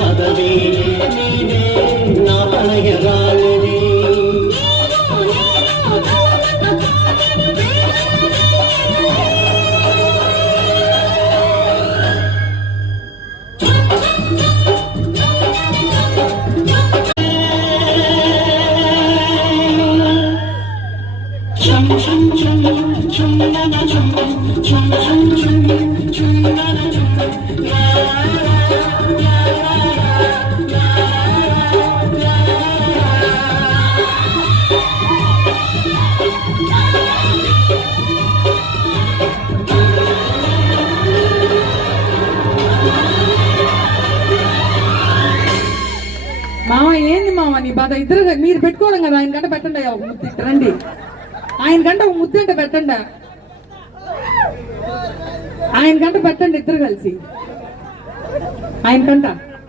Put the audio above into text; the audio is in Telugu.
పదవి నీవే నా ప్రణయరాలివి మామ ఏంది మామ నీ బాధ? ఇద్దరు మీరు పెట్టుకోవడం కదా, ఆయన గంట పెట్టండి. ఒక ముద్దు రండి, ఆయన గంట ఒక ముద్దు అంటే పెట్టండి, ఆయన గంట పెట్టండి ఇద్దరు కలిసి ఆయన గంట.